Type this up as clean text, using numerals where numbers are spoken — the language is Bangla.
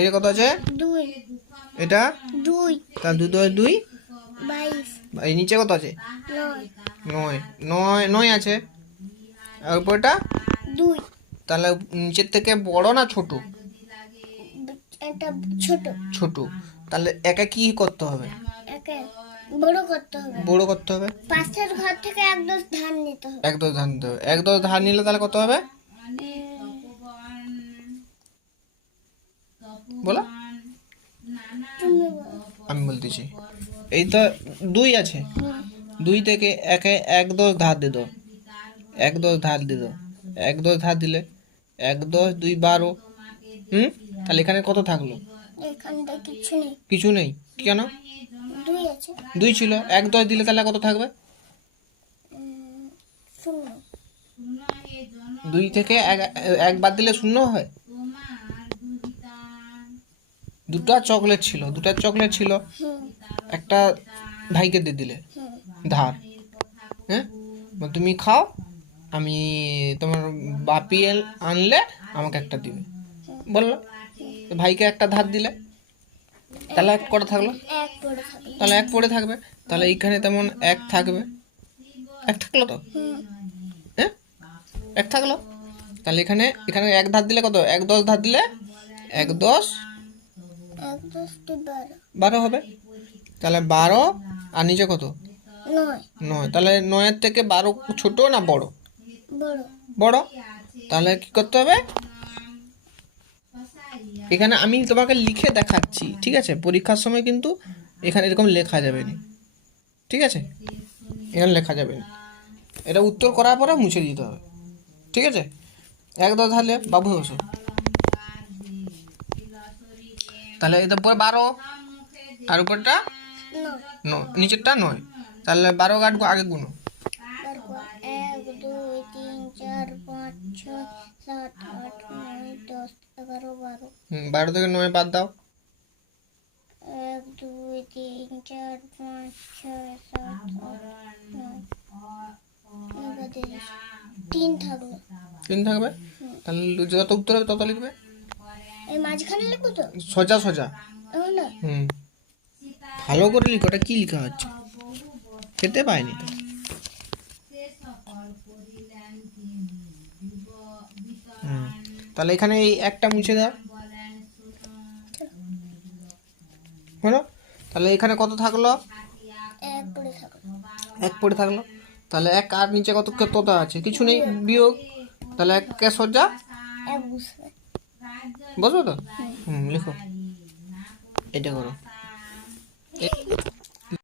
এটা কত আছে? 2 এটা 2 তার 2 2 2 22 এই নিচে কত আছে? 9 9 9 আছে। আর উপরটা 2 তাহলে নিচের থেকে বড় না ছোট? এটা ছোট। ছোট। তাহলে একা কি করতে হবে? একে বড় করতে হবে। বড় করতে হবে। পাশের ঘর থেকে 1 10 ধান নিতে হবে। 1 10 ধান নিতে হবে। 1 10 ধান নিলে তাহলে কত হবে বলো? তুমি বলো। আমি বলতেছি। এই তো 2 আছে। 2 থেকে একে 1 10 ধার দিয়ে দাও। 1 10 ধার দিয়ে দাও। 1 10 ধার দিলে 1 10 2 12। তাহলে এখানে কত থাকলো? এখানটা কিছু নেই। কিছু নেই। কেন? 2 আছে। 2 ছিল। 1 10 দিলে তাহলে কত থাকবে? 0 2 থেকে 1 বাদ দিলে 0 হয়। দুটো চকলেট ছিল। একটা ভাইকে দিয়ে দিলে ধার। হ্যাঁ, তুমি খাও, আমি তোমার বাপি আনলে আমাকে একটা দিবে বললো। ভাইকে একটা ধার দিলে তাহলে 1 কটা থাকলো? 1 পড়ে থাকে। তাহলে 1 পড়ে থাকবে। তাহলে এইখানে তেমন 1 থাকবে। 1 থাকলো তো? হ্যাঁ, 1 থাকলো। তাহলে এখানে 1 ধার দিলে কত? 1 10 ধার দিলে 1 10 1 10 12 12 হবে। তাহলে 12 আর নিচে কত? 9 9। তাহলে 9-এর থেকে 12 ছোট না বড়? বড়। বড়। তাহলে কি করতে হবে? এখানে আমি তোমাকে লিখে দেখাচ্ছি, ঠিক আছে? পরীক্ষার সময় কিন্তু এখানে এরকম লেখা যাবে না, ঠিক আছে? এখানে লেখা যাবে না। এটা উত্তর করার পরে মুছে দিতে হবে, ঠিক আছে? 1 10 ধারলে বাবু বসো। তাহলে এটা পরে 12 আর উপরটা 9, নিচেরটা 9। তাহলে 12 কাটবো, আগে গুনো। 1 2 3 4 5 6 7 8 9 10 11 12 12 থেকে 9 বাদ দাও। 1 2 3 4 5 6 7 8 9 3 থাকলো। 3 থাকবে। তাহলে যত উত্তর হবে তত লিখবে। এই মাঝখানে লিখবো তো? সোজা সোজা। না ভালো করে লিখো। ওটা কি লেখা হচ্ছে? খেতে পাইনি তো। তাহলে এখানে এই একটা মুছে দাও, হলো? তাহলে এখানে কত থাকলো? 1 পড়ে থাকলো। 1 পড়ে থাকলো। তাহলে 1 আর নিচে কত কত আছে? কিছু নেই, বিয়োগ। তাহলে 1 কে সোজা 1 বুঝবে। বুঝলো তো? লিখো, এটা করো।